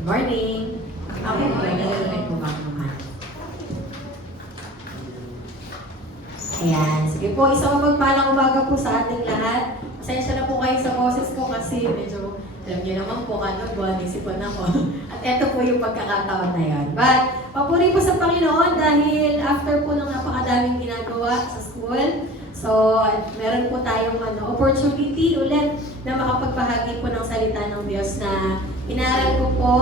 Good morning. Okay, morning. Naman. Ayan. Sige po, isang mapagpalang umaga po sa ating lahat. Pasensya na po kayo sa boses ko kasi medyo, alam niyo naman po, buwan, isipon ako. At eto po yung pagkakataon na yan. But, papuri po sa Panginoon dahil after po ng napakadaming ginagawa sa school, so, meron po tayong opportunity ulit na makapagbahagi po ng salita ng Diyos na inaaral ko po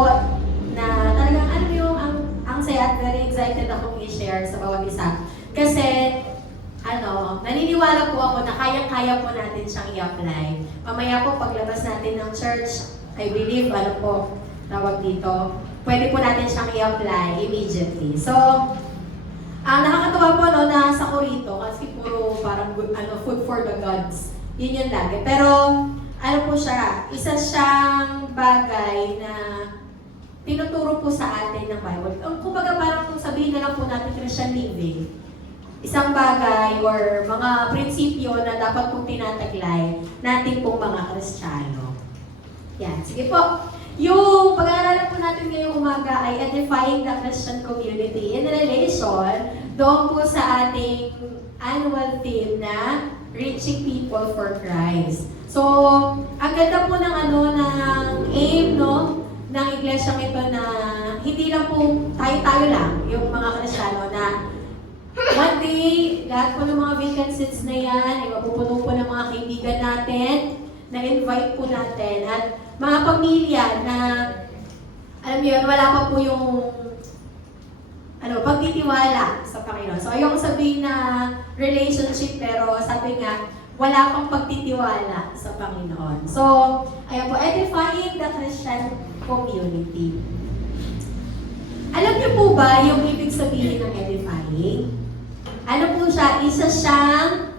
na talagang ano yung ang saya at very excited akong i-share sa bawat isa. Kasi, naniniwala po ako na kayang-kaya po natin siyang i-apply. Mamaya po paglabas natin ng church, I believe, tawag dito, pwede po natin siyang i-apply immediately. So, nakakatawa po na sa Corito kasi puro parang food for the gods. Yun yung lagi. Pero po siya, isa siyang bagay na tinuturo po sa atin ng Bible. Kumbaga parang sabihin na lang po natin Christian living. Isang bagay or mga prinsipyo na dapat pong tinataglay natin pong mga Kristiyano. Yan, sige po. Yung pag-aaralan po natin ngayong umaga ay edifying the Christian community in relation doon po sa ating annual theme na reaching people for Christ. So, ang ganda po ng ng aim ng iglesyang ito na hindi lang po tayo-tayo lang yung mga Kristiyano na one day, lahat po ng mga vacant seats na yan ay mapupuno po ng mga kaibigan natin, na-invite po natin at mga pamilya na, alam niyo yun, wala pa po yung pagtitiwala sa Panginoon. So, ayoko sabihin na relationship, pero sabi nga, wala pang pagtitiwala sa Panginoon. So, ayan po, edifying the Christian community. Alam niyo po ba yung ibig sabihin ng edifying? Ano po siya? Isa siyang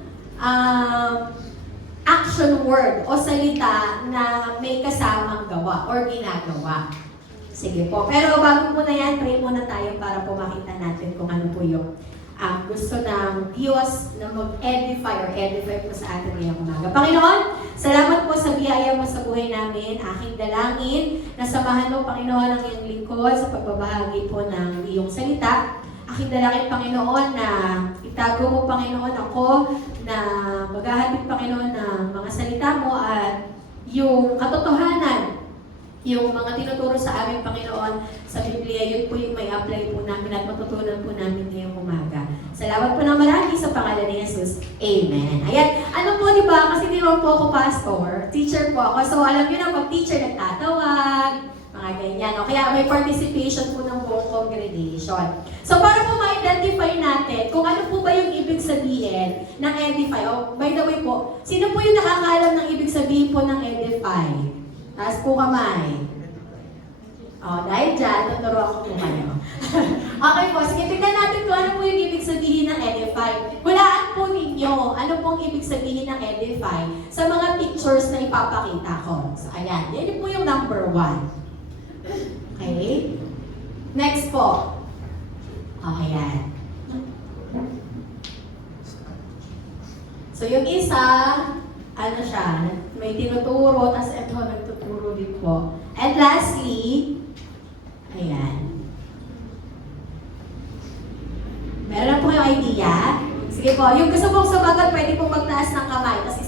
action word o salita na may kasamang gawa or ginagawa. Sige po. Pero bago po na yan, pray muna tayo para po makita natin kung ano po yung gusto ng Diyos na mag-edify or edify po sa atin ngayong umaga. Panginoon, salamat po sa biyaya mo sa buhay namin. Aking dalangin na samahan mo, Panginoon, ang iyong lingkod sa pagbabahagi po ng iyong salita. Aking dalangin, Panginoon, na itago mo, Panginoon, ako na maghahatid, Panginoon, ng mga salita mo at yung katotohanan, yung mga tinuturo sa amin, Panginoon, sa Biblia, yun po yung may apply po namin at matutunan po namin ngayong umaga. Salamat po ng marami sa pangalan ni Jesus. Amen. Ayan, di ba? Kasi di ba po ako pastor, teacher po ako. So, alam niyo na, pag teacher nagtatawag, mga ganyan. O, kaya may participation po ng buong congregation. So, para po ma-identify natin kung ano po ba yung ibig sabihin ng edify. O, by the way po, sino po yung nakakaalam ng ibig sabihin po ng edify? Taas po kamay. O, dahil dyan, tuturuan ko po kayo. Okay po, sige, tignan natin kung ano po yung ibig sabihin ng edify. Hulaan po ninyo, ano pong ibig sabihin ng edify sa mga pictures na ipapakita ko. So, ayan, yan po yung number 1. Okay? Next po. Okay, yan. So, yung isa, siya, may tinuturo, tas ito, nagtuturo din po. And lastly, ayan. Meron na po yung idea. Sige po, yung gusto pong sumagot, pwede pong magtaas ng kamay. Tapos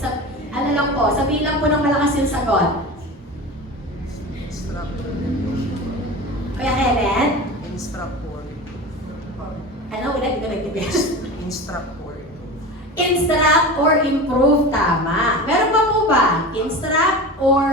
lang po, sabihin lang po ng malakas yung sagot. Kuya Kenneth? Instructor. Ulit, ito nag-tibes. Instructor. Instruct or improve, tama. Meron pa po ba? Instruct or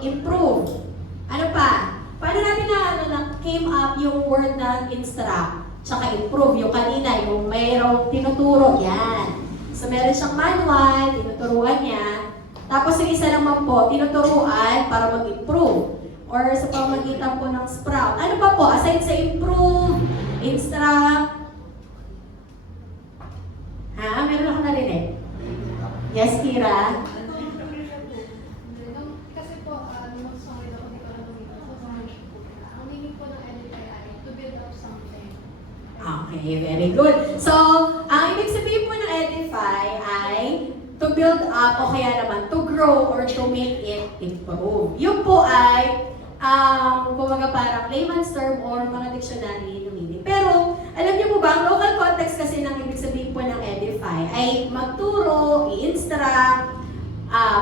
improve? Ano pa? Paano natin na came up yung word na instruct, tsaka improve, yung kanina, yung mayroong tinuturo, yan. So meron siyang manual, tinuturuan niya. Tapos yung isa naman po, tinuturuan para mag-improve. Or sa pamagitan po ng sprout. Ano pa po? Aside sa improve, instruct, meron ako narinig. Yes, Kira? Kasi po, mag-songwrite ako dito na dito. Ang meaning po ng edify ay to build up something. Okay, very good. So, ang ibig sabihin po ng edify ay to build up o kaya naman to grow or to make it improve. Yun po ay kumbaga parang layman's term or mga dictionary meaning. Pero, alam niyo po ba, ang local context kasi ng ibig sabihin po ng edify ay magturo, i-instruct,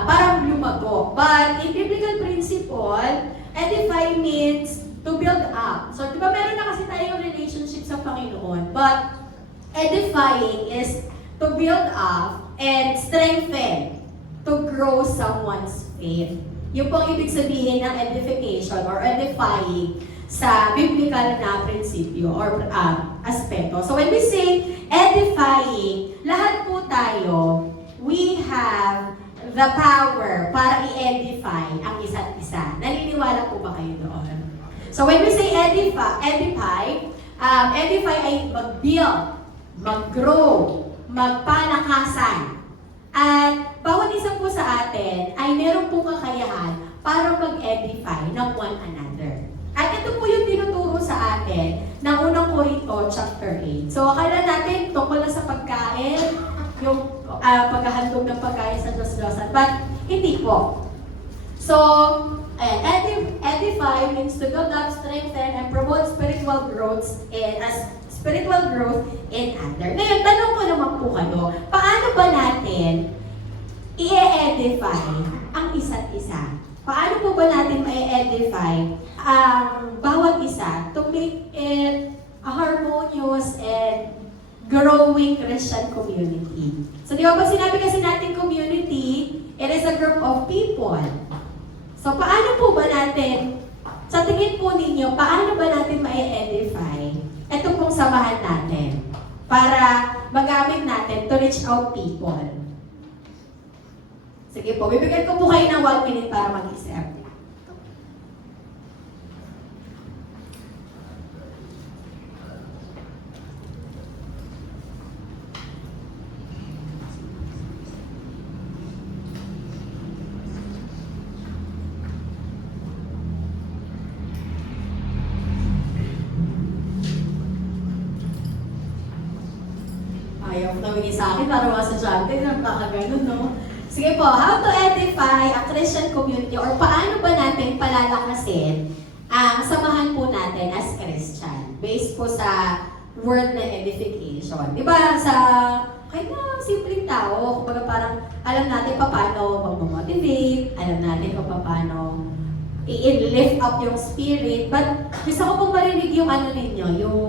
parang lumago. But, in biblical principle, edify means to build up. So, di ba meron na kasi tayong relationship sa Panginoon. But, edifying is to build up and strengthen, to grow someone's faith. Yung pong ibig sabihin ng edification or edifying sa biblical na prinsipyo or aspeto. So when we say edifying, lahat po tayo, we have the power para i-edify ang isa't isa. Naniniwala po ba kayo doon? So when we say edify ay mag-build, mag-grow, magpalakasan. At bawat isa po sa atin ay meron po kakayahan para mag-edify ng one another. At ito po yung tinuturo sa atin ng unang Korinto chapter 8. So akala natin tungkol na sa pagkain, yung paghahandog ng pagkain sa Diyos-Diyosan. But hindi po. So, edify means to build up, strengthen, and promote spiritual growth in other. Ngayon, tanong ko naman po kayo, paano ba natin i-edify ang isa't isa? Paano po ba natin ma-edify ang bawat isa to make it a harmonious and growing Christian community? So, di ba pag sinabi kasi natin community, it is a group of people. So, paano po ba natin, sa tingin po ninyo, paano ba natin ma-edify ito pong samahan natin para magamit natin to reach out people? Sige po, bibigyan ko po kayo ng 1 minute para mag-isip. Ayaw ko tumingin sa akin para mga sadyante na nakakaganon, no? Sige po, how to edify a Christian community or paano ba natin palalakasin ang samahan po natin as Christian based po sa word na edification. Di ba kahit na simpleng tao, kumbaga parang alam natin paano mag-motivate, alam natin paano i-lift up yung spirit, but gusto ko pong marinig yung ninyo, yung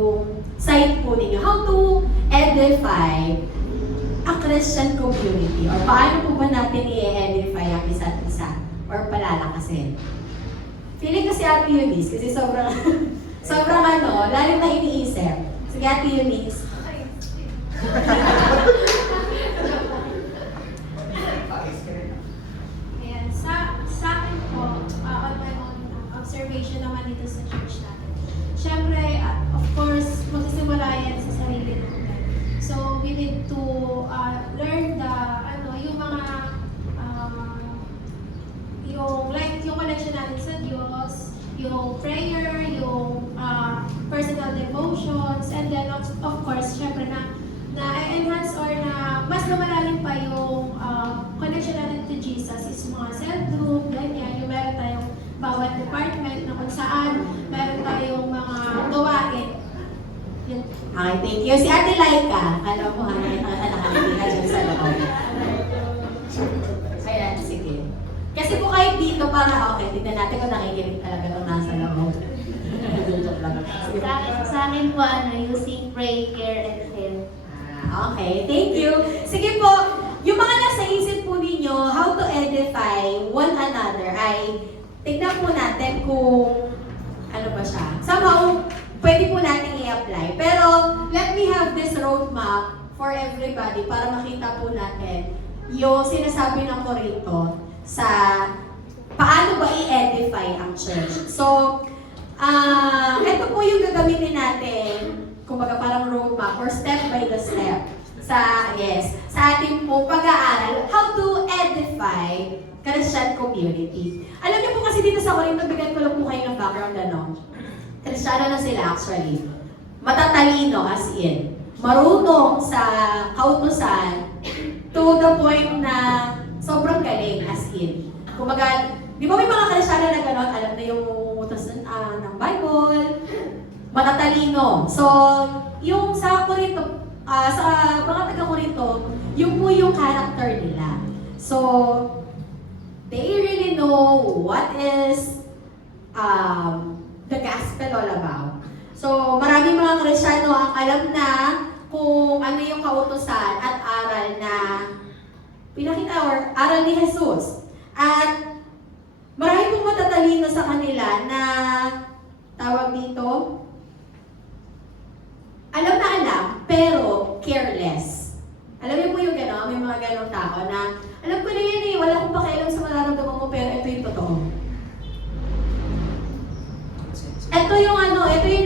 side po ninyo, how to edify a Christian community or paano po ba natin i-edify ang isa't isa or palalakasin. Feeling ko si Ate Eunice kasi sobrang lalo na iniisip. Sige Ate Eunice. Ayan, sa akin po, on my own observation naman dito sa church natin. Siyempre, of course, magsisimula yan sa sarili natin. So, we need to learn yung mga, yung connection natin sa Diyos, yung prayer, yung personal devotions, and then of course, syempre na-enhance or na mas lumalalim pa yung connection natin to Jesus is mga self-group, ganyan, yung meron tayong bawat department na kung saan meron tayong mga gawain. Yun. Okay, thank you. Si Ate Laika, alam mo nakakalimutan dyan sa loob. Ayan, sige. Kasi po kahit dito para, okay, tignan natin kung nakikinig talaga itong nasa loob. Sa akin po, using pray, care, and help. Okay, thank you. Sige po, yung mga nasa isip po ninyo, how to edify one another ay tignan po natin kung ano ba siya. Somehow, pwede po natin i-apply. Pero, let me have this roadmap for everybody para makita po natin yung sinasabi ng Korinto sa paano ba i-edify ang church. So, ito po yung gagamitin natin, kumbaga parang roadmap or step by the step sa ating po pag-aaral, how to edify Christian community. Alam niyo po kasi dito sa Korinto, bigyan ko lang po kayo ng background Kristiyano na sila actually. Matatalino as in. Marunong sa kautusan to the point na sobrang galing as in. Kumbaga, di ba may mga Kristiyano na gano'n, alam na yung kautos ng Bible, matatalino. So, yung sa Korinto, sa mga taga-Korinto, yung po yung character nila. So, they really know what is the gospel all about. So, maraming mga Kristiyano ang alam na kung ano yung kautosan at aral na pinakita or aral ni Jesus. At marami pong matatalino sa kanila na tawag dito, alam, pero careless. Alam niyo po yung gano'n, may mga gano'ng tao na, alam ko na yan eh, wala akong pakialam sa mararamdaman mo, pero ito yung totoo. Ito yung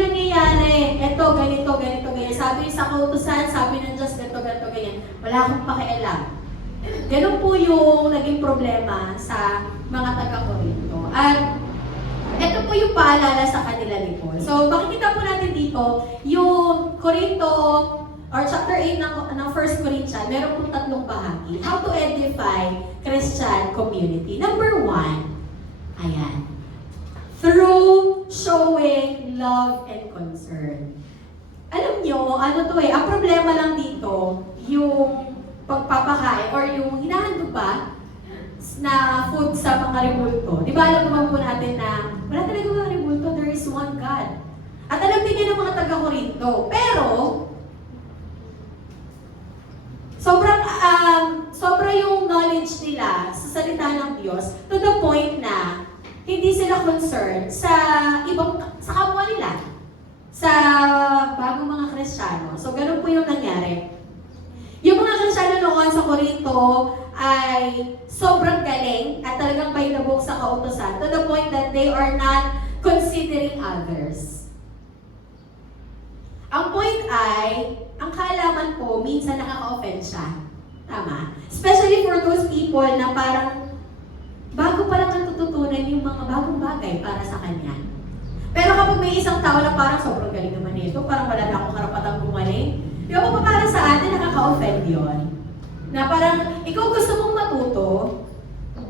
nangyayari, ito, ganito, ganyan. Sabi sa kautusan, sabi ng Diyos, ganito, ganyan. Wala akong pakialam. Ganun po yung naging problema sa mga taga-Korinto. At ito po yung paalala sa kanila ni Paul. So, makikita po natin dito, yung Korinto, or chapter 8 ng 1 Corinthians, meron pong tatlong bahagi. How to edify Christian community. Number 1, ayan. Through showing love and concern. Alam nyo, ang problema lang dito, yung pagpapakain or yung hinahandog ba na food sa mga rebulto. Di ba alam naman po natin na wala talaga mga rebulto, there is one God. At alam din yan ng mga taga-Korinto. Pero, sobra yung knowledge nila sa salita ng Diyos to the point na hindi sila concerned sa kapwa nila, sa bagong mga Kristiyano. So, ganun po yung nangyari. Yung mga Kristiyano noon sa Korinto ay sobrang galing at talagang by the book sa kautosan to the point that they are not considering others. Ang point ay, ang kaalaman po, minsan nakaka-offend siya. Tama? Especially for those people na parang bago pa lang natututunan yung mga bagong bagay para sa kanya. Pero kapag may isang tao na parang sobrang galing naman nito, parang wala na akong karapatang gumaling, di ba para sa atin, nakaka-offend yun. Na parang, ikaw gusto mong matuto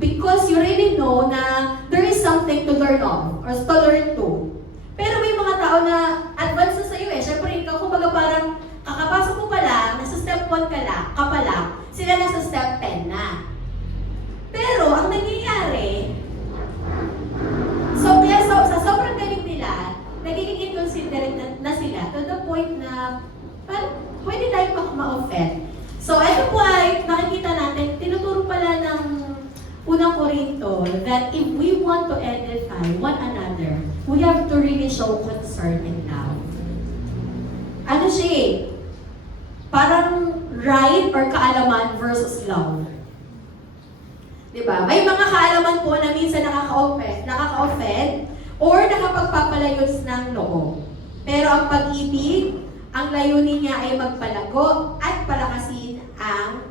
because you really know na there is something to learn of or to learn to. Pero may mga tao na advance na sa'yo eh. Siyempre, ikaw kumbaga parang kakapasok mo pa lang, nasa step 1 ka pa lang, sila nasa step 10 na. Pero, ang nangyayari, sa sobrang galing nila, nagiging inconsiderate na sila to the point na parang pwede tayo ma-offend. So, ito po ay nakikita natin, tinuturo pala ng unang Korinto that if we want to edify one another, we have to really show concern and love. Ano siya eh? Parang right or kaalaman versus love. Diba? May mga kaalaman po na minsan nakaka-offend or nakapagpapalayos ng loob. Pero ang pag-ibig, ang layunin niya ay magpalago at palakasin ang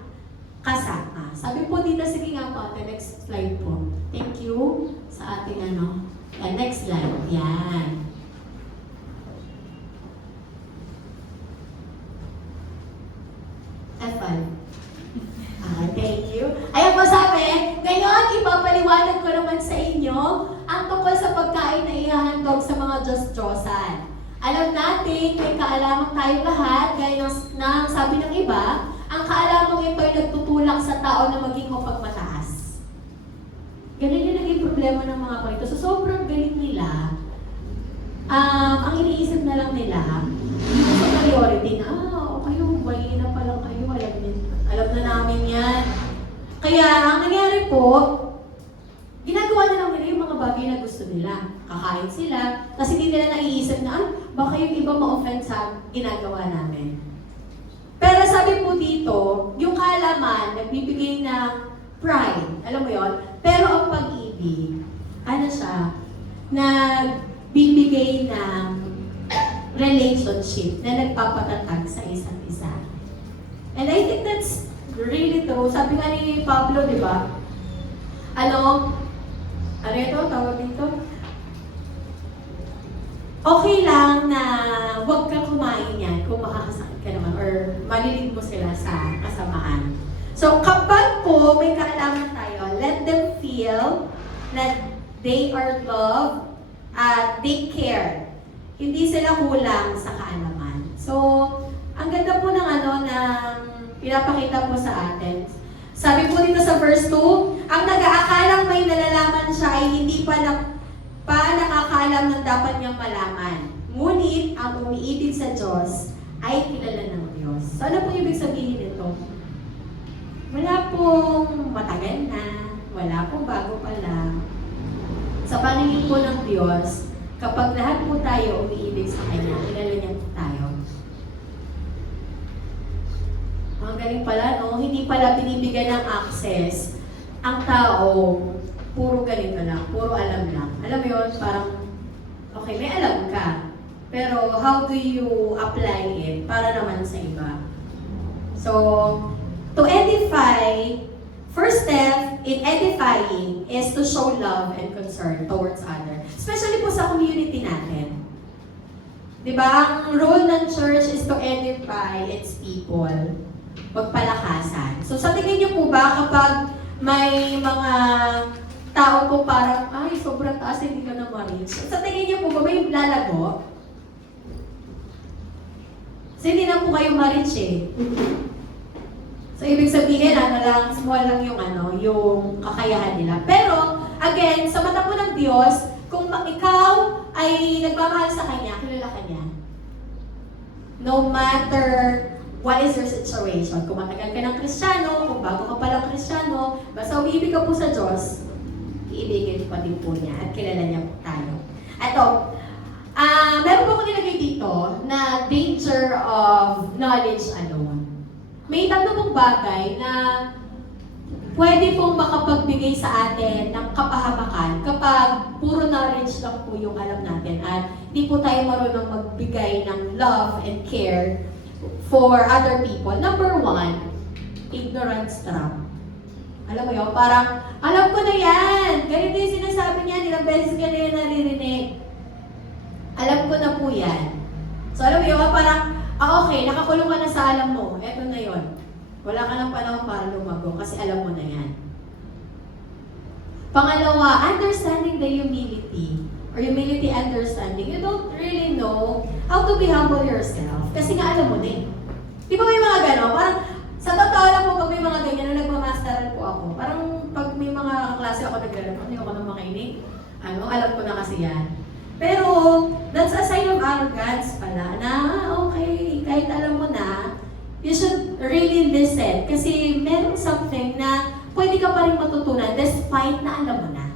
kasama. Sabi po dito, sige nga po, the next slide po. Thank you sa ating next slide. Yan. F5. Thank you. Ayan po sabi, ngayon ipapaliwanag ko naman sa inyo ang tungkol sa pagkain na ihahandog sa mga Diyos-Diyosan. Alam natin, may kaalaman tayong lahat, gaya ng sabi ng iba, ang kaalamang ito ay nagtutulak sa tao na maging mapagmataas. Ganun yung naging problema ng mga Korinto. So sobrang galing nila, ang iniisip na lang nila, yung superiority na, kayo, bayi na palang kayo, alam na namin yan. Kaya, ang nangyari po, ginagawa na lang nila yung mga bagay na gusto nila. Kakain sila, kasi hindi nila naiisip na, baka yung iba ma-offend sa ginagawa namin. Pero sabi po dito, yung kaalaman, nagbibigay ng pride, alam mo yon. Pero ang pag-ibig, siya, nagbibigay ng relationship na nagpapatatag sa isa't isa. And I think that's really true. Sabi nga ni Pablo, di ba? Ano ito? Tawag dito? Okay lang na huwag kang kumain yan kung makakasakit ka naman or malilid mo sila sa kasamaan. So, kapag po may kaalaman tayo, let them feel that they are loved at they care. Hindi sila kulang sa kaalaman. So, ang ganda po ng pinapakita po sa atin. Sabi po dito sa verse 2, ang nag-aakalang may nalalaman siya ay hindi pa nakakaalam ng dapat niyang malaman. Ngunit, ang umiibig sa Diyos ay kilala ng Diyos. So, ano po ibig sabihin nito? Wala pong matagal na, wala pong bago pa lang. Sa paningin po ng Diyos, kapag lahat po tayo umiibig sa Kanya, kilala niya po tayo. Ang galing pala, no? Hindi pala binibigyan ng access ang tao, puro ganito lang, puro alam lang. Alam mo yun, parang, okay, may alam ka. Pero how do you apply it para naman sa iba? So, to edify, first step in edifying is to show love and concern towards others. Especially po sa community natin. Diba? Ang role ng church is to edify its people. Magpalakasan. So sa tingin niyo po ba kapag may mga tao po parang, ay, sobrang taas, hindi ka na ma-reach. So, sa tingin niyo po ba may lalago? So hindi na po kayo ma-reach eh. So, ibig sabihin, small lang yung kakayahan nila. Pero, again, sa mata po ng Diyos, kung ikaw ay nagmamahal sa Kanya, kilala ka niya. No matter what is your situation. Kung matagal ka ng Kristiyano, kung bago ka palang Kristiyano, basta umiibig ka po sa Diyos, iibigin pa din po niya at kilala niya po tayo. Ito, meron po akong nilagay dito na danger of knowledge alone. May tatlo pong bagay na pwede pong makapagbigay sa atin ng kapahamakan kapag puro knowledge lang po yung alam natin at di po tayo marunong magbigay ng love and care for other people. Number 1, ignorance trap. Alam mo yun? Parang, alam ko na yan! Ganito yung sinasabi niya, ilang beses ka na yun naririnig. Alam ko na po yan. So alam mo yun, parang, okay, nakakulong ka na sa alam mo. Eto na yon. Wala ka ng panahon para lumago kasi alam mo na yan. Pangalawa, understanding the humility or humility understanding. You don't really know how to be humble yourself kasi nga alam mo na eh. Di ba may mga gano'n? Parang, sa totoo lang po pag may mga ganyan na nagmamasteran po ako. Parang pag may mga klase ako naglalaro, hindi ako nang makinig. Alam ko na kasi yan. Pero, that's a sign of arrogance pala na, okay, kahit alam mo na, you should really listen. Kasi meron something na pwede ka pa rin matutunan despite na alam mo na.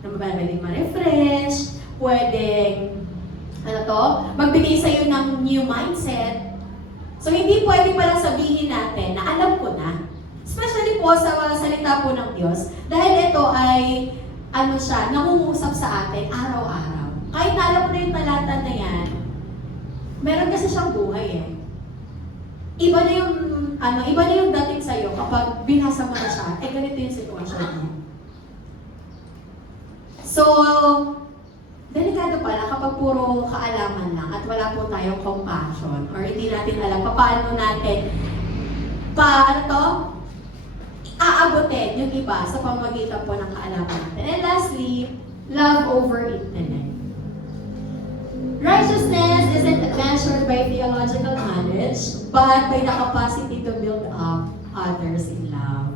Pwedeng ma-refresh, pwedeng, magbigay sa'yo ng new mindset. So, hindi pwede palang sabihin natin na alam ko na. Especially po sa salita po ng Diyos. Dahil ito ay, nangungusap sa atin araw-araw. Kahit na alam mo na yung talata na yan, meron kasi siyang buhay eh. Iba na yung dating sa'yo kapag binasa mo na siya, ganito yung sitwasyon mo. So, delikado pala kapag puro kaalaman lang at wala po tayong compassion or hindi natin alam paano natin aabutin yung iba sa pamamagitan po ng kaalaman natin. And lastly, love over intellect. Righteousness isn't measured by theological knowledge, but by the capacity to build up others in love.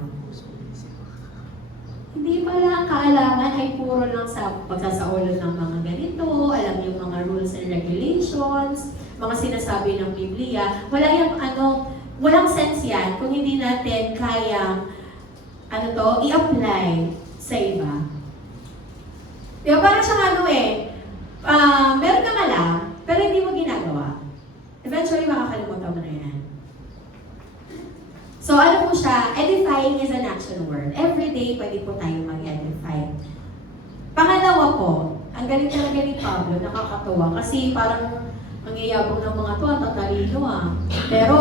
Hindi pala ang kaalaman ay puro lang sa pagsasaulo ng mga ganito, alam yung mga rules and regulations, mga sinasabi ng Biblia. Walang sense yan kung hindi natin kayang i-apply sa iba. Diba parang siyang meron kang alam, pero hindi mo ginagawa. Eventually, makakalimutan mo na yan. So, ano po siya, edifying is an action word. Every day, pwede po tayo mag-edify. Pangalawa po, ang galing talaga ni Pablo, nakakatuwa, kasi parang ang yayabang ng mga to, ang tatalino Pero,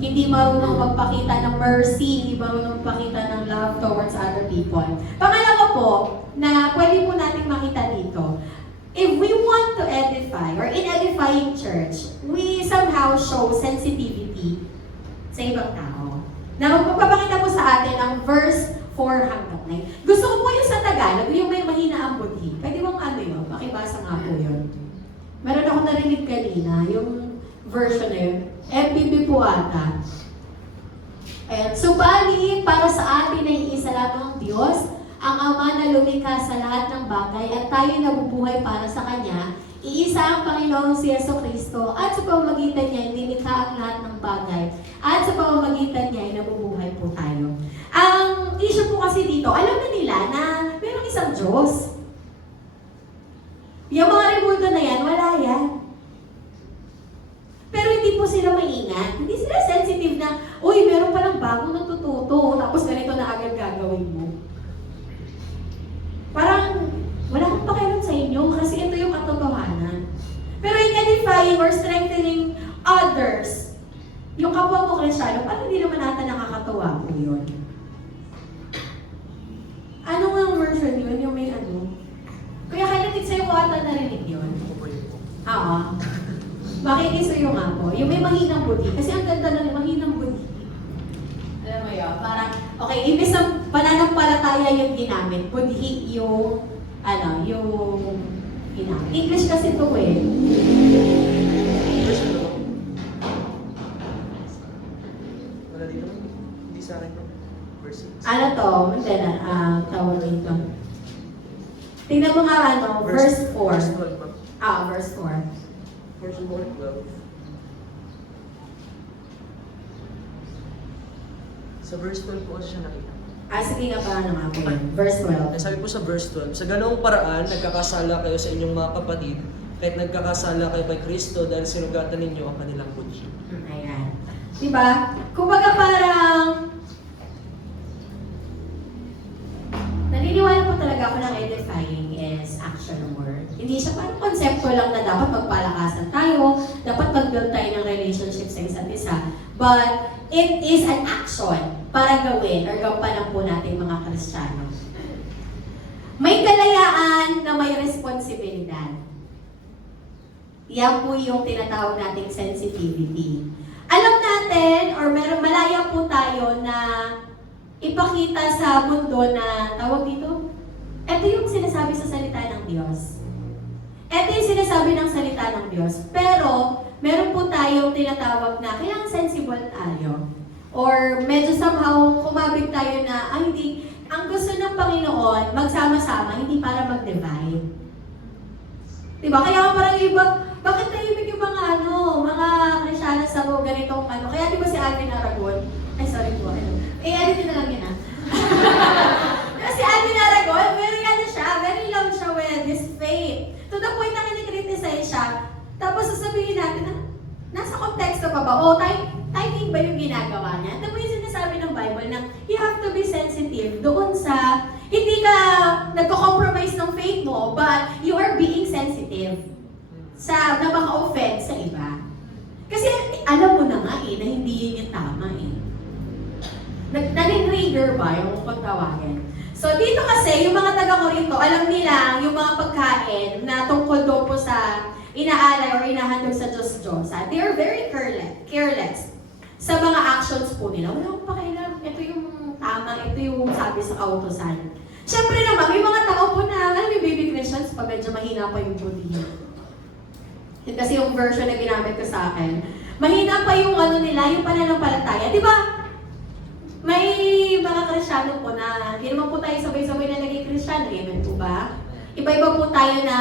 hindi marunong magpakita ng mercy, hindi marunong magpakita ng love towards other people. Pangalawa po, na pwede po natin makita dito, if we want to edify, or in edifying church, we somehow show sensitivity sa ibang tao. Na magpapakita po sa atin ang verse 4 hanggang 9. Gusto ko po yung sa Tagalog, yung may mahina ang budhi. Pwede bang ano yun? Pakibasa nga po yun. Meron ako narinig kanina, yung version na yun. MBB po ata. Ayan. Subalit, para sa atin ay iisa lamang Diyos, ang Ama na lumikha sa lahat ng bagay at tayo nabubuhay para sa Kanya, iisa ang Panginoong si Jesucristo at sa pamamagitan niya, nilikha ang lahat ng bagay at sa pamamagitan niya, ay nabubuhay po tayo. Ang issue po kasi dito, alam na nila na mayroong isang Diyos. Yung mga remundo na yan, wala yan. Pero hindi po sila maingat. Hindi sila sensitive na, uy, meron palang bagong natututo, tapos ganito na agad gagawin mo. Parang, wala akong pakialam sa inyo kasi ito yung katotohanan. Pero in edifying or strengthening others, yung kapwa mo Kristyano, parang hindi naman natin nakakatawa po yun. Ano nga ang version yun? Yung may ano? Kaya kailangan sa'yo ko ata narinig yun. Oo. Makikisuyo nga po. Yung may mahinang budhi. Kasi ang ganda ng mahinang budhi. Alam mo yun? Parang, okay, ibig sa pananampalataya yung ginamit. Budhi yung, ano, yung ginamit. English kasi ito eh. Wala dito. Hindi sa akin. Verse 6. Ano to? Hindi na, tawag dito. Tingnan mo nga ano, verse 4. Verse 12 ba? Verse 4. Verse 12. Sa verse 12 po kasi siya nakita. Sige nga pa ano nga po yun. Verse 12. Sabi po sa verse 12, sa ganoong paraan, nagkakasala kayo sa inyong mga kapatid, kahit nagkakasala kayo kay Kristo dahil sinugatan ninyo ang kanilang budhi. Ayan. Diba? Kumbaga parang, naniniwala po talaga ako ng edifying is action word. Hindi siya parang konsepto lang na dapat magpalakasan tayo, dapat mag-build tayo ng relationship sa isa't isa. But it is an action para gawin or gampanan po natin mga Kristiyano. May kalayaan na may responsibilidad. Yan po yung tinatawag nating sensitivity. Alam natin or malaya po tayo na ipakita sa mundo na tawag dito. Ito yung sinasabi sa salita ng Diyos. Ito yung sinasabi ng salita ng Diyos. Pero, meron po tayong tinatawag na kailangan sensible tayo. Or medyo somehow kumabig tayo na, hindi, ang gusto ng Panginoon, magsama-sama, hindi para mag-divide. Diba? Kaya parang iba, bakit tahimik yung mga Kristiyano sa ganitong ano? Kaya di ba si Alvin Aragon? Ay, sorry po. Edit na lang yun Kasi Alvin Aragon, very love siya with his faith. To the point na kinikriticize siya, tapos sasabihin natin na, nasa konteksto pa ba? Timing ba yung ginagawa niya? Ito po yung sinasabi ng Bible na you have to be sensitive doon sa, hindi ka nagko-compromise ng faith mo, but you are being sensitive sa na maka-offend sa iba. Kasi alam mo na nga na hindi yun yung tama Nag-trigger ba yung pagtawagin? So dito kasi, yung mga taga-Korinto, alam nila yung mga pagkain na tungkol doon po sa inaalay or inahandog sa Diyos-Diyosa. They are very careless sa mga actions po nila. Wala akong pakialam. Ito yung tama, ito yung sabi sa kautosan. Siyempre naman, may mga tao po na, alam mo, baby Christians, pag medyo mahina pa yung body. Kasi yung version na ginamit ko sa akin, mahina pa yung nila, yung pananampalataya. Di ba? May mga Kristiyano po na, hindi naman po tayo sabay-sabay na naging Kristiyano. Amen po ba? Iba-iba po tayo na,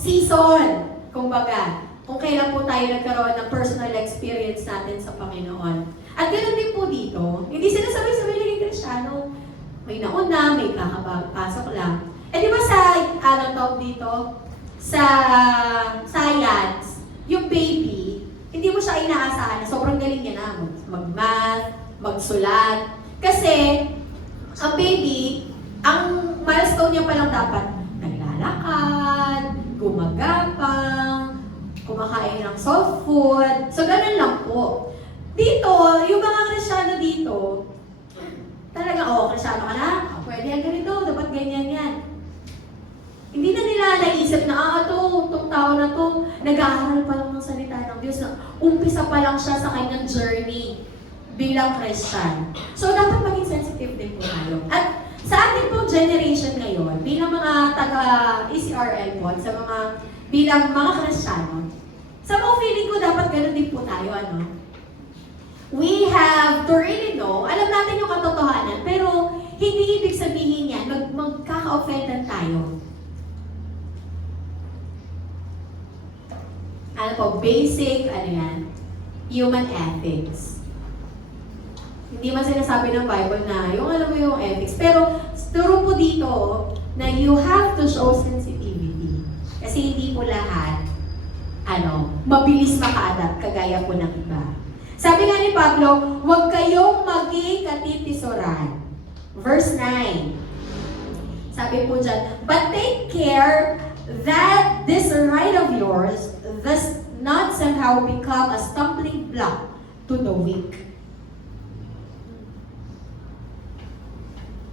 season. Kumbaga, kung kailan po tayo nagkaroon ng personal experience natin sa Panginoon. At ganoon din po dito, hindi sila sabay-sabay naging Kristiyano. May nauna, may kakapasok lang. Di ba sa, tawag dito, sa science, yung baby, hindi mo siya inaasahan na sobrang galing niya na mag-math, magsulat. Kasi, ang baby, ang milestone niya palang dapat naglalakad, gumagapang, kumakain ng soft food. So, ganun lang po. Dito, yung mga Kristiyano dito, talaga, Kristiyano ka na? Pwede yan ganito, dapat ganyan yan. Hindi na nila naisip na, itong tao na to, nag-aaral pa lang ng salita ng Diyos, na umpisa pa lang siya sa kanyang journey bilang Christian. So, dapat maging sensitive din po tayo. At sa ating pong generation ngayon, bilang mga taga-ECRL po, sa mga, bilang mga Kristiyano, sa mga feeling ko dapat ganun din po tayo, ano? We have to really know, alam natin yung katotohanan, pero hindi ibig sabihin yan, magkaka-offendan tayo. Ano po, basic, ano yan, human ethics. Hindi man sinasabi ng Bible na yung alam mo yung ethics, pero turo po dito na you have to show sensitivity. Kasi hindi po lahat, mabilis maka-adapt kagaya po ng iba. Sabi nga ni Pablo, huwag kayong maging katitisuran. Verse 9. Sabi po dyan, but take care that this right of yours does not somehow become a stumbling block to the weak.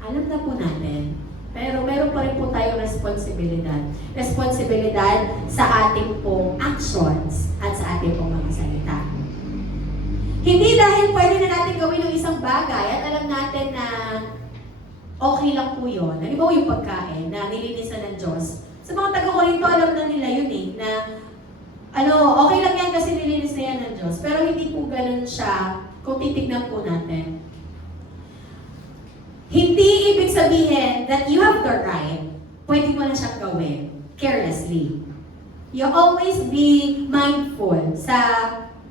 Alam na po natin, pero meron pa rin po tayong responsibilidad. Responsibilidad sa ating pong actions at sa ating pong mga salita. Hindi dahil pwede na natin gawin yung isang bagay at alam natin na okay lang po yun. Halimbawa yung pagkain na nilinisan ng Diyos. Sa mga taga-Korinto, alam na nila yun na okay lang yan kasi nilinis na yan ng Diyos. Pero hindi po ganun siya kung titignan po natin. Hindi ibig sabihin that you have the right, pwede mo na siyang gawin carelessly. You always be mindful sa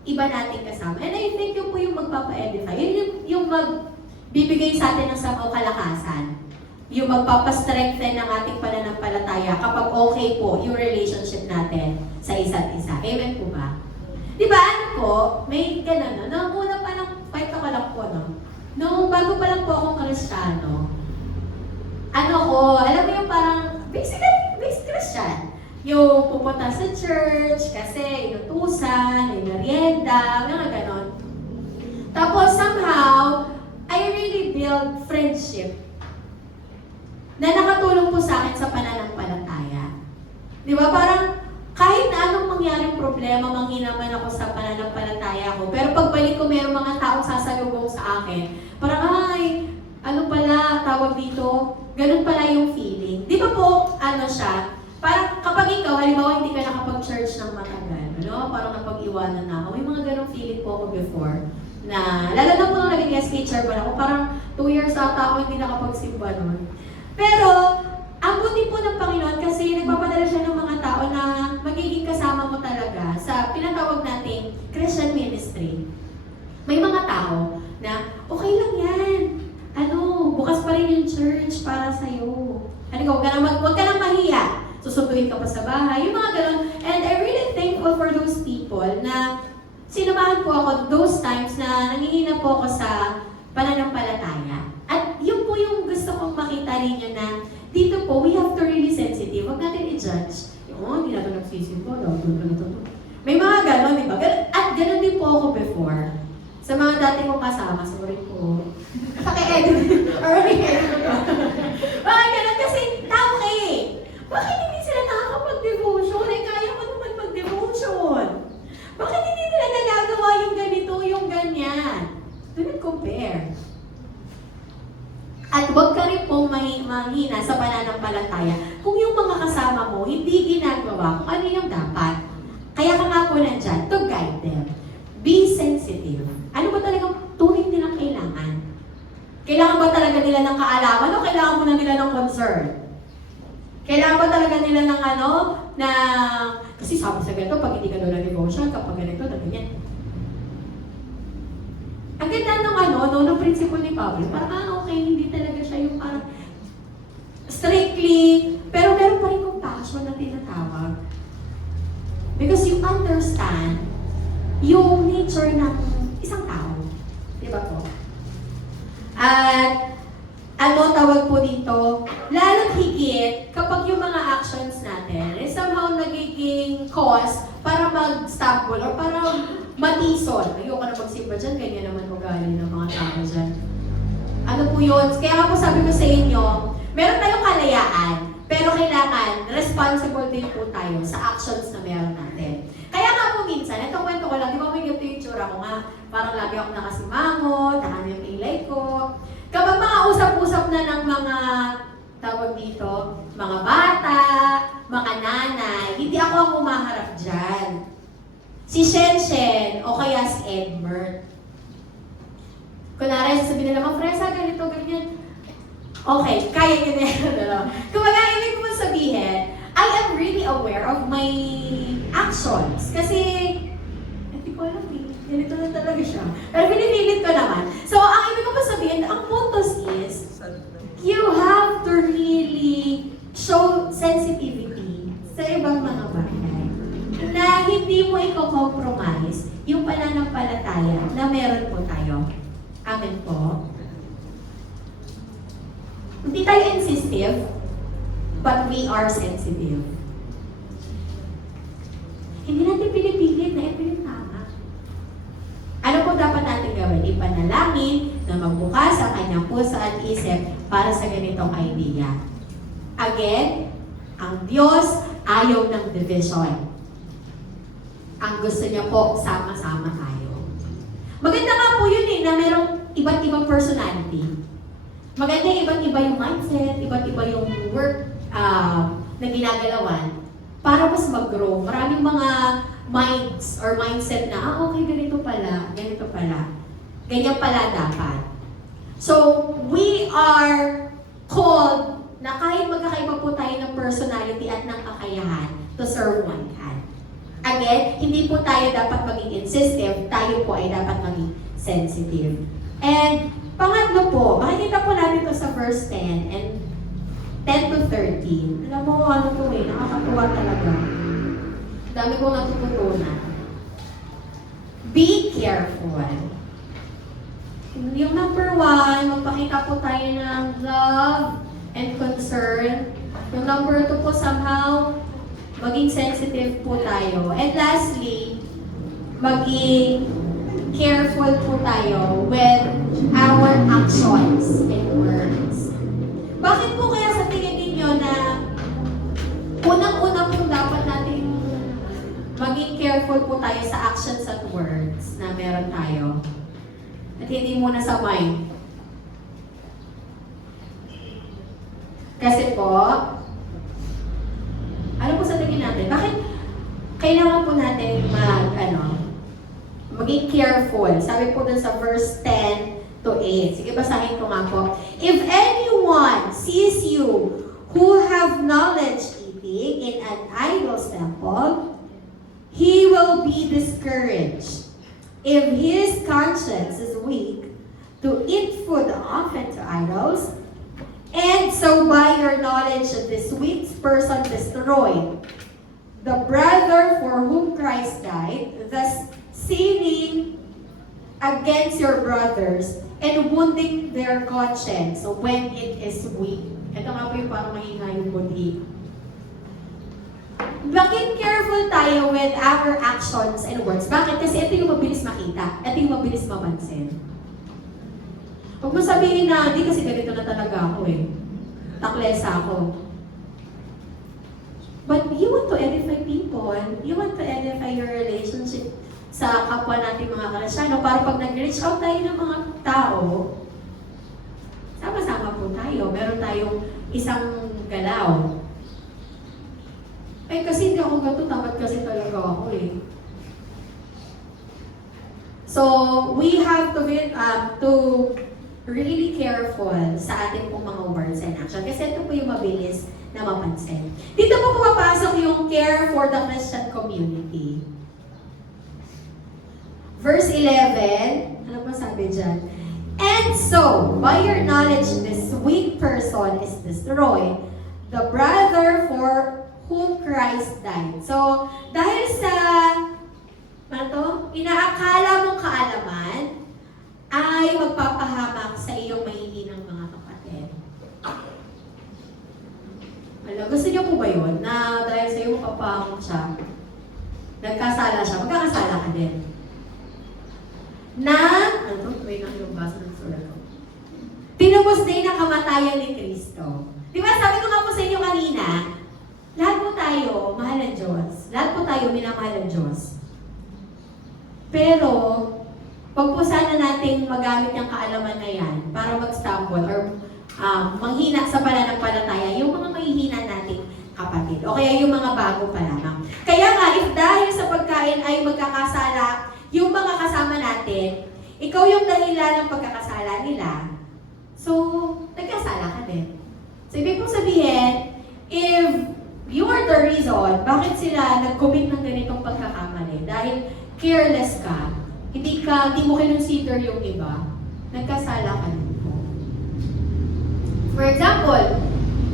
iba nating kasama. And I think yun po yung magpapa-edify. Yun yung magbibigay sa atin ng samaw kalakasan. Yung magpapastrengthen ng ating pananampalataya kapag okay po yung relationship natin sa isa't isa. Amen po ba? Diba, may ganun, no? Una pa lang, fight ako lang po, no? Nung bago pa lang po akong Kristiyano, alam mo yung parang, basic Christian. Yung pupunta sa church, kasi inutusan, yung merienda, mga ganon. Tapos somehow, I really built friendship na nakatulong po sa akin sa pananampalataya. Di ba? Parang, kahit na anong mangyaring problema, manghinaman ako sa pananampalataya ko. Pero pagbalik ko, mayroong mga taong sasalubong sa akin. Parang, tawag dito, ganun pala yung feeling. Di ba po, siya, parang kapag ikaw, halimbawa hindi ka nakapag-church ng matagal, parang napag-iwanan na ako. May mga ganung feeling po ako before, na, lalo na po nung naging SK chairman ako, parang 2 years ata ako hindi nakapagsimba nun. Pero, ang buti po ng Panginoon kasi nagpapadala siya ng mga tao na magiging kasama mo talaga sa pinatawag nating Christian ministry. May mga tao na, okay lang yan. Bukas pa rin yung church para sa'yo. Huwag ka nang mahiya. Susunduin ka pa sa bahay. Yung mga ganun. And I'm really thankful for those people na sinamahan po ako those times na nangihina po ako sa pananampalataya. At yun po yung gusto kong makita ninyo na dito po, we have to really sensitive. Huwag natin i-judge. Hindi na ito nagsisimpo. May mga gano'n, di ba? At gano'n din po ako before. Sa mga dati kong kasama, sorry po. Paki-edit. Or edit ko. Mga gano'n kasi tao ka eh. Bakit hindi sila nakakapag-devotion? Kaya ko naman mag-devotion. Bakit hindi nila nagagawa yung ganito, yung ganyan? Do not compare. At huwag ka rin pong mahina sa pananampalataya kung yung mga kasama mo hindi ginagawa kung ano yung dapat. Kaya ka nga po nandyan to guide them. Be sensitive. Ano ba talagang tunay nilang kailangan? Kailangan ba talaga nila ng kaalaman o kailangan mo na nila ng concern? Kailangan ba talaga nila ng kasi sabi sa ganito, pag hindi ka doon na devotion, kapag ganito, na ganyan. Ang ganda ng principle ni Pablo, parang okay, hindi talaga siya yung parang strictly, pero meron pa rin compassion na tinatawag. Because you understand yung nature ng isang tao. Di ba po? At tawag po dito, lalo't higit kapag yung mga actions natin is somehow nagiging cause para mag-stumble or para matison. Ayoko na magsimba dyan, ganyan naman ugali ng mga tao dyan. Ano po yun? Kaya nga po sabi ko sa inyo, meron tayong kalayaan, pero kailangan responsible din po tayo sa actions na meron natin. Kaya nga po po minsan, ito kwento ko lang, di ba may ganito yung tsura ko nga, parang lagi ako nakasimangot, nakano yung pilay ko. Kapag mga usap-usap na ng mga, tawag dito, mga bata, mga nanay, hindi ako ang umaharap dyan. Si Shen o kaya si Edmert. Kunwari, sasabihin nila, Fresa, ganito, ganyan. Okay, kaya nyo na yan. Kumbaga, ibig ko sabihin, I am really aware of my actions. Kasi, hindi ko alam eh. Ganito na talaga siya. Pero pinipilit ko naman. So, ang ibig ko sabihin, ang puntos is, you have to really show sensitivity sa ibang mga bagay. Na hindi mo i-compromise yung pananampalataya na meron po tayo. Amen po. Hindi tayo insistive, but we are sensitive. Hindi natin pinipilit na ito yung tama. Ano po dapat natin gawin? Ipanalangin na magbukas ang kanyang puso at isip para sa ganitong idea. Again, ang Diyos ayaw ng division. Ang gusto niya po, sama-sama tayo. Maganda nga po yun na merong iba't ibang personality. Maganda iba't iba yung mindset, iba't iba yung work na ginagalawan para mas mag-grow. Maraming mga minds or mindset na, okay, ganito pala. Ganyan pala dapat. So, we are called na kahit magkakaiba po tayo ng personality at ng kakayahan to serve one God. Again, hindi po tayo dapat maging insistive, tayo po ay dapat maging sensitive. And pangatlo po, makikita po natin ito sa verse 10 and 10 to 13. Alam mo, ano po nakakatuwa talaga. Dami kong natututunan. Be careful. Yung number 1, magpakita po tayo ng love and concern. Yung number 2 po, somehow, maging sensitive po tayo. And lastly, maging careful po tayo with our actions and words. Bakit po kaya sa tingin ninyo na unang-una po dapat natin maging careful po tayo sa actions at words na meron tayo? At hindi muna sa mind. Kasi po, ano po sa tingin natin? Bakit kailangan po natin maging careful? Sabi po dun sa verse 10 to 8. Sige, basahin ko nga po. If anyone sees you who have knowledge eating in an idol's temple, he will be discouraged. If his conscience is weak to eat food offered to idols, and so by your knowledge of this weak person destroyed the brother for whom Christ died, thus sinning against your brothers and wounding their conscience when it is weak. Ito nga po yung parang mahina yung body. Maging careful tayo with our actions and words. Bakit? Kasi ito yung mabilis makita. Ito yung mabilis mapansin. Huwag mo sabihin na, hindi kasi ganito na talaga ako taklesa ako. But you want to edify people. You want to edify your relationship sa kapwa natin mga Kristyano para pag nag-reach out tayo ng mga tao, sama-sama po tayo. Meron tayong isang galaw. Ay, kasi hindi ako ganito, tamad kasi talaga ako So, we have to be, really careful sa ating pong mga words and action. Kasi ito po yung mabilis na mapansin. Dito po pumapasok yung care for the Christian community. Verse 11, ano pa sabi dyan? And so, by your knowledge, this weak person is destroyed, the brother for whom Christ died. So, dahil sa inaakala mong kaalaman, ay magpapahamak sa iyong mahihinang mga kapatid. Gusto niyo po ba yun? Na dahil sa iyo magpapahamak siya, nagkasala siya, magkakasala ka din. Wait lang yung basa ng sulat ko. Tinubos din ang kamatayan ni Kristo. Di ba sabi ko nga po sa inyo kanina, lahat po tayo mahal ng Diyos. Lahat po tayo minamahal ng Diyos. Pero, wag po sana nating magamit yung kaalaman na yan para mag-stumble or manghina sa pananampalataya yung mga mahihina nating kapatid. O kaya yung mga bago pa lamang. Kaya nga, if dahil sa pagkain ay magkakasala yung mga kasama natin, ikaw yung dahilan ng pagkakasala nila, so, nagkasala ka din. So, ibig kong sabihin, if you are the reason bakit sila nag-commit ng ganitong pagkakamali, dahil careless ka, hindi mo kinonsider yung iba, nagkasala ka din po. For example,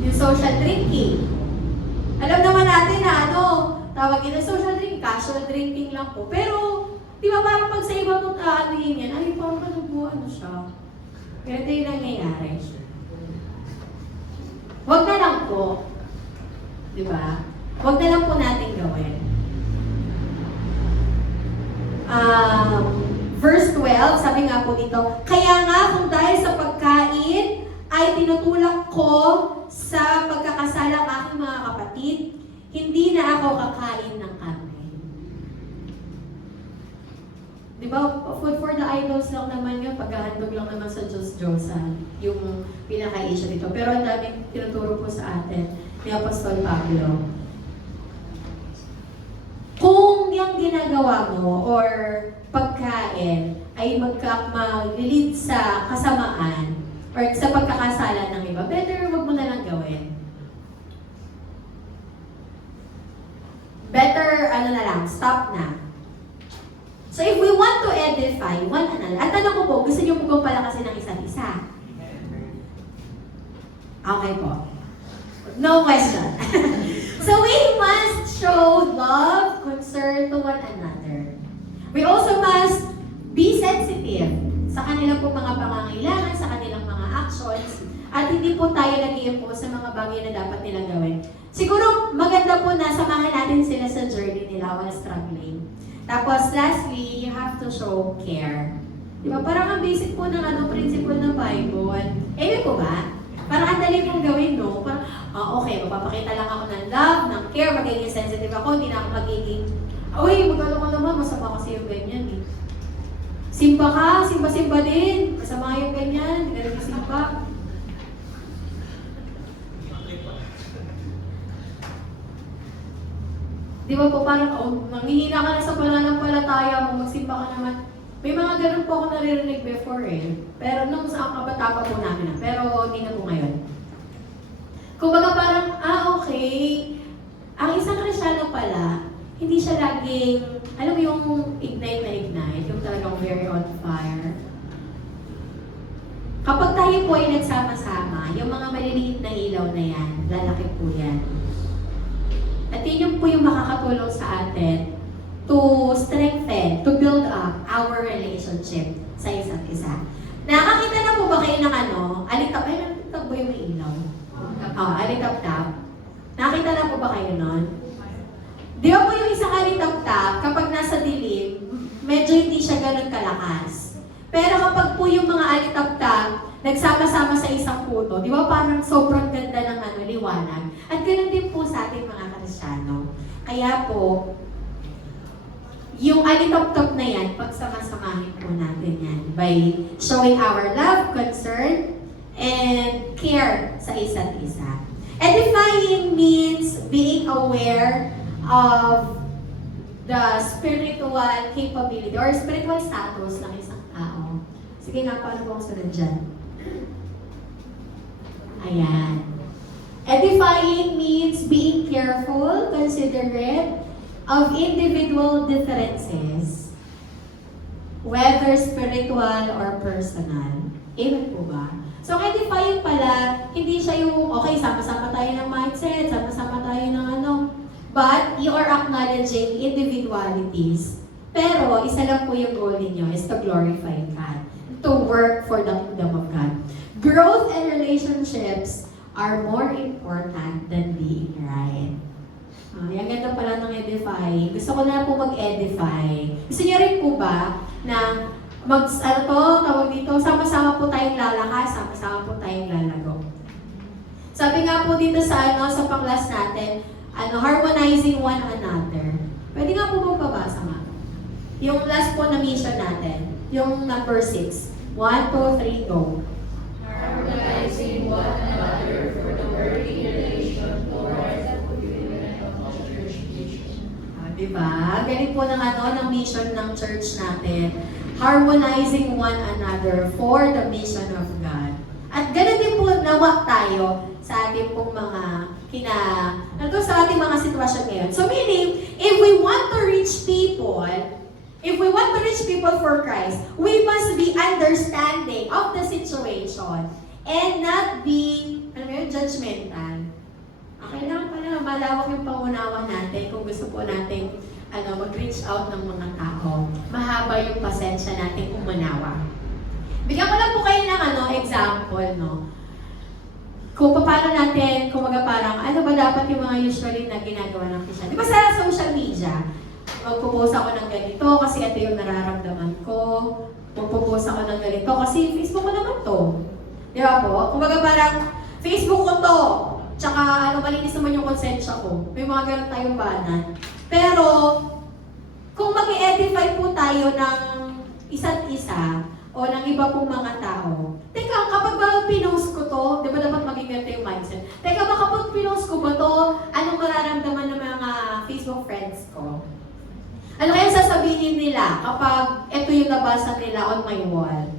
yung social drinking. Alam naman natin na tawag yun na social drinking, casual drinking lang po. Pero, di ba parang pag sa iba mong anuhin yan, ay parang ano siya. Ganito yung nangyayari. Huwag na lang po. Di ba? Huwag na lang po natin gawin. Verse 12, sabi nga po dito, kaya nga kung dahil sa pagkain ay tinutulak ko sa pagkakasala ng aking mga kapatid, hindi na ako kakain ng karne. Di ba, food for the idols lang naman yun, paghahandog lang naman sa Diyos-Diyosan, yung pinaka-issue dito. Pero ang daming tinuturo po sa atin ni Apostol Pablo. Kung yung ginagawa mo or pagkain ay mag-lead sa kasamaan or sa pagkakasala ng iba, better wag mo na lang gawin. Better, na lang, stop na. So if we want to edify one another, at tanong ko po, gusto niyo po bang palakasin ng isa't isa? Okay po. No question. So we must show love, concern to one another. We also must be sensitive sa kanilang po mga pangangailangan, sa kanilang mga actions, at hindi po tayo nag-i-impose sa mga bagay na dapat nilang gawin. Siguro maganda po na samahan natin sila sa journey nila while struggling. Tapos lastly, you have to show care. Di ba? Parang ang basic po ng principle ng Bible. Eh, po ba? Parang ang dali pong gawin, no? Parang, okay, mapapakita lang ako ng love, ng care, magiging sensitive ako, hindi na ako magiging, magano ko naman, masama kasi yung ganyan, eh. Simba ka, simba-simba din. Masama yung ganyan, ganun yung simba. Di ba po, parang, manghihina ka na sa pananampalataya mo, magsimba ka naman. May mga ganun po ako naririnig before Pero nung sa kabata pa po namin pero hindi na po ngayon. Kumbaga parang, okay, ang isang Kristyano pala, hindi siya laging, alam mo yung ignite na ignite, yung talagang very on fire. Kapag tayo po ay nagsama-sama, yung mga maliliit na ilaw na yan, lalaki po yan. At yun yung po yung makakatulong sa atin to strengthen, to build up our relationship sa isa't isa. Nakakita na po ba kayo ng alitap ba yung may ilaw? Alitap-tap. Nakita na po ba kayo nun? Di ba po yung isang alitap-tap, kapag nasa dilim, medyo hindi siya ganun kalakas. Pero kapag po yung mga alitap-tap, nagsama-sama sa isang puno, di ba parang sobrang ganda ng liwanag? At ganun din po sa ating mga Kristyano. Kaya po, yung alitap-tap na yan, pagsama-samahin po natin yan by showing our love, concern, and care sa isa't isa. Edifying means being aware of the spiritual capability or spiritual status ng isang tao. Sige nga, paano po ang sunod dyan? Ayan. Edifying means being careful, considerate of individual differences, whether spiritual or personal. Amen po ba? So, edifying pala, hindi siya yung, okay, sama-sama tayo ng mindset, sama-sama tayo ng but you are acknowledging individualities. Pero, isa lang po yung goal ninyo is to glorify God, to work for the kingdom of God. Growth and relationships are more important than being right. Yung ganda pala ng edify. Gusto ko na po mag-edify. Gusto niyo rin po ba na tawag dito, sama-sama po tayong lalakas, sama-sama po tayong lalago. Sabi nga po dito sa sa panglas natin, harmonizing one another. Pwede nga po magpabasa nga. Yung last po na mission natin. Yung number 6. 1, 2, 3, go. Harmonizing one another for the worthy relation towards the fulfillment of the church mission. Diba? Galing po ng ng mission ng church natin. Harmonizing one another for the mission of God. At ganun din po nawa tayo sa ating pong mga sa ating mga sitwasyon ngayon. So meaning, if we want to reach people for Christ, we must be understanding of the situation and not be, judgmental. Kailangan pala malawak yung pangunawa natin kung gusto po natin mag-reach out ng mga tao. Mahaba yung pasensya natin umunawa. Bigyan ko lang po kayo ng example, no? Kung paano natin, parang, ano ba dapat yung mga usually na ginagawa ng Christian? Di ba sa social media, magpo-post ako ng ganito kasi ito yung nararamdaman ko. Magpo-post ako ng ganito kasi Facebook ko naman to. Di ba po? Parang, Facebook ko to. Tsaka, malinis naman yung konsensya ko. May mga ganun tayong banan. Pero, kung mag-edify po tayo ng isa't isa, o ng iba pong mga tao. Teka, kapag ba pinost ko to, di ba dapat maging ganito yung mindset? Teka ba kapag pinost ko ba to, anong mararamdaman ng mga Facebook friends ko? Ano kaya sasabihin nila kapag ito yung nabasa nila on my wall?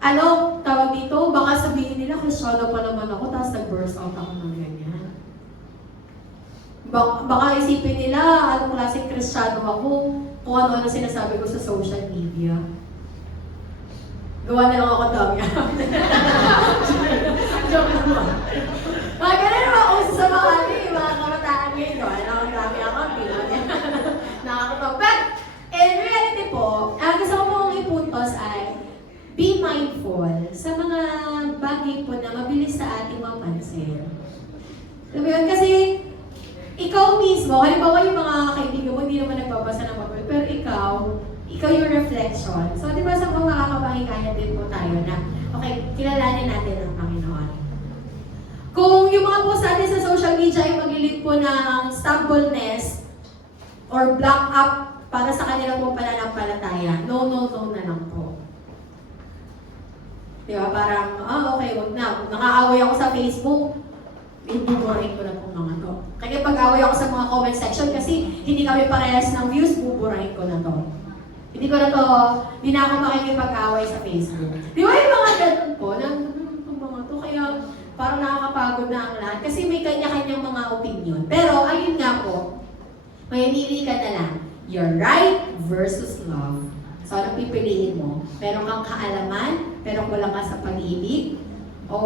Ano, tawag dito, baka sabihin nila, Kristyano pa naman ako, tapos nag-burst out ako ng ganyan. Baka isipin nila, anong klaseng Kristyano ako, kung ano-ano sinasabi ko sa social media. Gawa na lang ako dami. Joke naman. Mga ganun naman uso sa mga kabataan ngayon. Gawa na lang dami ako. Nakakatawa. But, in reality po, ang gusto ko mong ipuntos ay be mindful sa mga bagay po na mabilis sa ating mapansin. Alam mo yun? Kasi, ikaw mismo, halimbawa yung mga kaibigan mo, hindi naman nagbabasa ng mabel, pero ikaw yung reflection. So, di ba sa mga makakapangikaya din po tayo na, okay, kilalanin natin ang Panginoon. Kung yung mga post natin sa social media ay mag-lead po ng stumbleness or block up para sa kanila po pananampalataya, no na lang po. Di ba? Parang, okay, wag na. Nakaaway ako sa Facebook, buburahin ko na po mga to. Kaya pag-away ako sa mga comment section kasi hindi kami parehas ng views, buburahin ko na to. Hindi na ako makikipag-away sa Facebook. Di ba yung mga ganun po, itong mga to, kaya parang nakakapagod na ang lahat. Kasi may kanya-kanyang mga opinion. Pero, ayun nga po, may nili ka na lang, you're right versus love. So, anong pipiliin mo? Meron kang kaalaman, pero kulang ka sa pag-ibig, o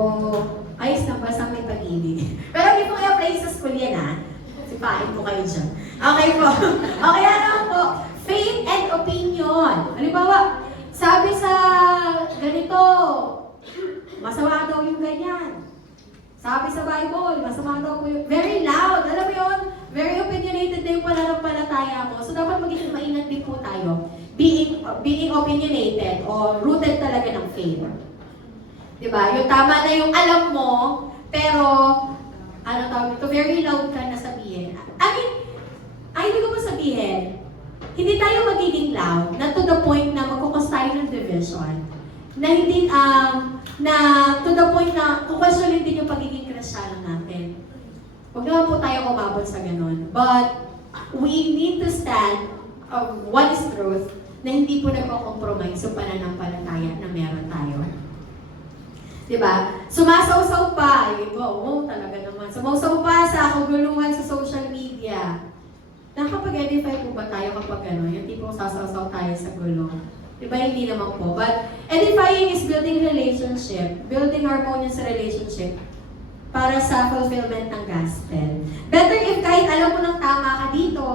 ayos na ba sa may pag-ibig? Pero hindi ko kaya play sa school yan, ha? Sipahin ko kayo dyan. Okay po. Okay, ano po? Faith and opinion. Halimbawa, sabi sa ganito, masama daw yung ganyan. Sabi sa Bible, masama daw po yung... Very loud. Alam mo yun? Very opinionated na yung pananampalataya mo. So, dapat maging maingat din po tayo. Being opinionated o rooted talaga ng faith. Diba? Yung tama na yung alam mo, pero, tawag ito, very loud ka na sabihin. Hindi ko mo sabihin, hindi tayo magiging loud na to the point na magkukos tayo ng division. Na hindi, na to the point na kukwestiyonin din yung pagiging Kristiyano natin. Huwag naman po tayo umabot sa ganun. But, we need to stand what is truth na hindi po nagko-compromise sa pananampalataya na meron tayo. Diba? Sumasaw-saw pa. Talaga naman. Sumasaw pa sa kaguluhan sa social media. Nakapag-edify po ba tayo kapag yung tipong sasaw-saw tayo sa gulo? Diba? Hindi naman po. But edifying is building relationship. Building harmonious relationship para sa fulfillment ng gospel. Better if kahit alam mo ng tama ka dito,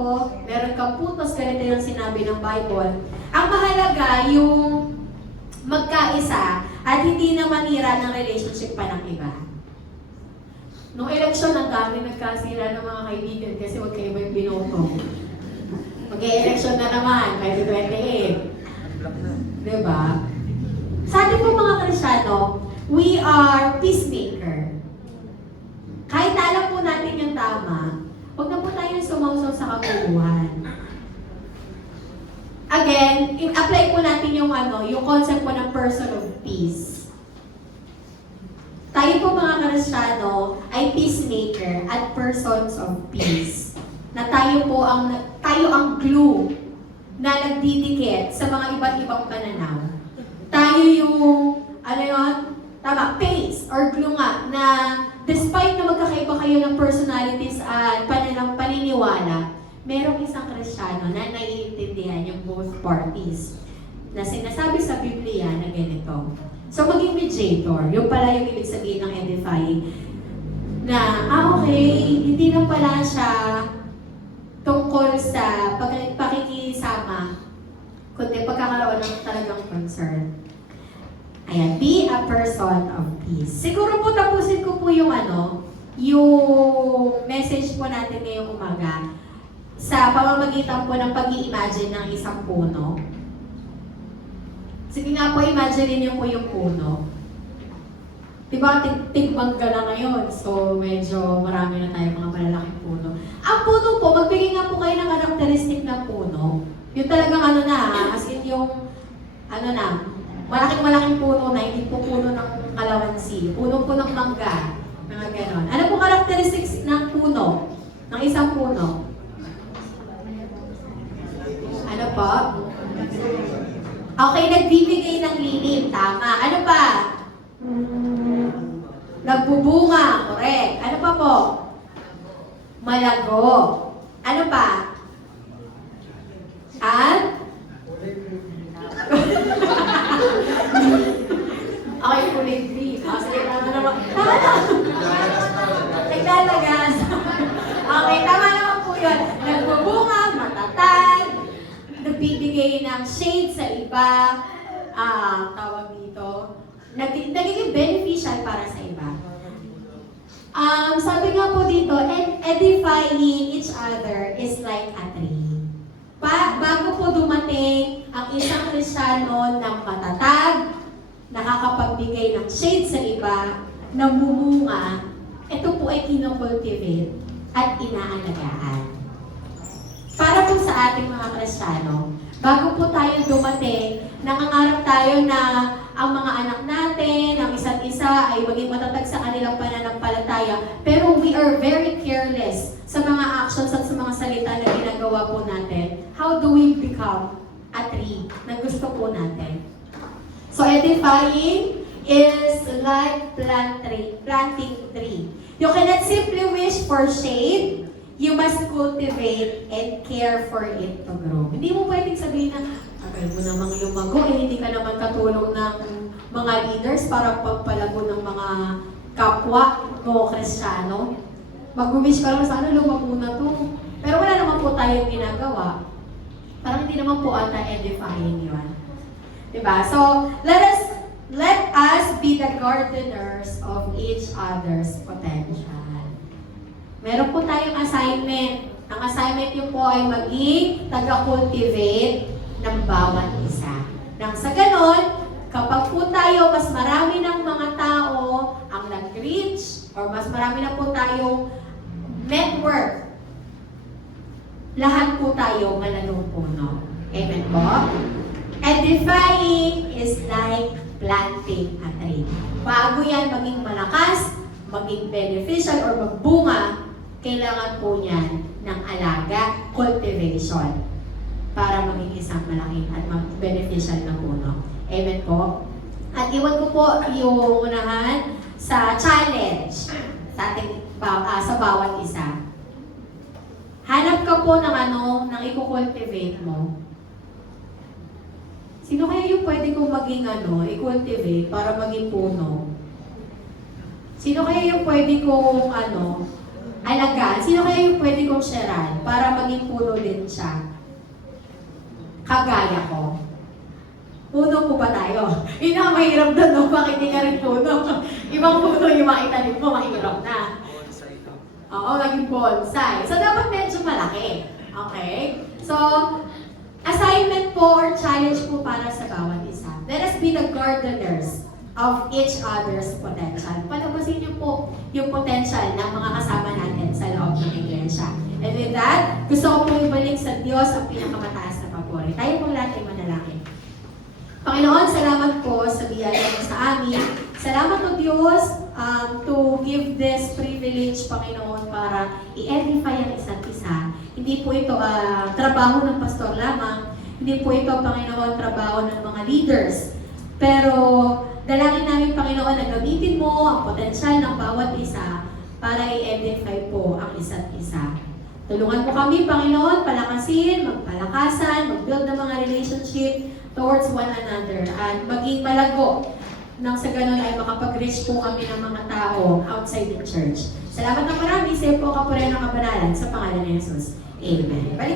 meron kang putos, ganito yung sinabi ng Bible. Ang mahalaga yung magkaisa at hindi na manira ng relationship pa ng iba. Nung eleksyon, ang dami nagkasira ng mga kaibigan kasi magkaiba yung binoto. Mag-e-eleksyon na naman, 2028. Diba? Sa ating po mga Kristiyano, we are peacemaker. Kahit na alam po natin yung tama, huwag na po tayo sumausaw sa kaguguhan. And apply po natin yung yung concept po ng person of peace. Tayo po mga Kristiyano ay peacemaker at persons of peace. Na tayo ang glue na nagdidikit sa mga iba't ibang pananaw. Tayo yung, paste or glue nga, na despite na magkakaiba kayo ng personalities at paniniwala, merong isang Kristiyano na naiintindihan yung both parties. Na sinasabi sa Biblia na ganito. So, maging mediator, yung pala yung ibig sabihin ng edifying, na, okay, hindi lang pala siya tungkol sa pakikisama, kundi pagkakaroon ng talagang concern. Ayan, be a person of peace. Siguro po tapusin ko po yung yung message po natin ngayong umaga sa pamamagitan po ng pag-i-imagine ng isang puno. Sige nga po, imagine niyo po yung puno. Diba, tigmangga na ngayon, so medyo marami na tayong mga malalaking puno. Ang puno po, magbigay nga po kayo ng karakteristik ng puno. Yung talagang as in yung, malaking puno na, hindi po puno ng kalamansi. Puno po ng mangga, mga ganon. Ano po characteristics ng puno? Ng isang puno? Ano po? Okay, nagbibigay ng lilim. Tama. Ano pa? Nagbubunga. Correct. Ano pa po? Malago. Ano pa? At? Okay, kulay green. Sige, tama naman. Tama naman. Naglalagas. Okay, tama naman po yun. Nagbubunga, matatag, nagbibigay ng shade sa iba, tawag dito, nagiging beneficial para sa iba. Sabi nga po dito, edifying each other is like a tree. Bago po dumating ang isang Kristiyano ng matatag, nakakapagbigay ng shade sa iba, namumunga, ito po ay kinocultivate at inaalagaan. Para po sa ating mga Kristiyano, bago po tayo dumating, nangangarap tayo na ang mga anak natin, ang isa't isa ay maging matatag sa kanilang pananampalataya. Pero we are very careless sa mga actions at sa mga salita na ginagawa po natin. How do we become a tree na gusto po natin? So edifying is like planting tree. You cannot simply wish for shade. You must cultivate and care for it to grow. Hindi mo pwedeng sabihin na, tagal mo namang lumago, hindi ka naman katulong ng mga leaders para pagpalago ng mga kapwa mo Kristiyano. Mag-wish ka lang, sana lumago na to. Pero wala naman po tayong ginagawa. Parang hindi naman po ata edifying yun. Diba? So, let us be the gardeners of each other's potential. Meron po tayong assignment. Ang assignment niyo po ay maging taga-cultivate ng bawat isa. Nang sa ganon, kapag po tayo, mas marami ng mga tao ang nag-reach or mas marami na po tayong network, lahat po tayo malalong puno. Amen po? Edifying is like planting a tree. Bago yan maging malakas, maging beneficial or magbunga, kailangan po niyan ng alaga, cultivation, para maging isang malaking at beneficial na puno. Amen po? At iwan ko po yung unahan sa challenge sa ating sa bawat isa. Hanap ka po ng ng i-cultivate mo. Sino kaya yung pwede kong maging i-cultivate para maging puno? Sino kaya yung pwede kong alagaan? Sino kaya yung pwede kong sharean para maging puno din siya? Kagaya ko. Puno po ba tayo? Yun ang mahirap doon, no? Bakit hindi ka rin puno? Ibang puno yung maitanim mo, mahirap na. Oo, naging bonsai. So, dapat medyo malaki. Okay? So, assignment po or challenge po para sa bawat isa. Let us be the gardeners of each other's potential. Palabasin niyo po yung potential ng mga kasama natin sa loob ng iglesia. And with that, gusto ko pong ibalik sa Diyos ang pinakamataas na papuri. Tayo pong lahat ay manalangin. Panginoon, salamat po sa biyaya mo sa amin. Salamat po Diyos to give this privilege, Panginoon, para i-edify ang isa't isa. Hindi po ito trabaho ng pastor lamang. Hindi po ito, Panginoon, trabaho ng mga leaders. Pero dalangin namin, Panginoon, na gamitin mo ang potensyal ng bawat isa para i-edify po ang isa't isa. Tulungan mo kami, Panginoon, palakasin, magpalakasan, mag-build ng mga relationship towards one another at maging malago nang sa ganun ay makapag-reach po kami ng mga tao outside the church. Salamat na marami sa iyo po, Kapurihan ng Kabanalan, sa pangalan ni Jesus. Amen. Balik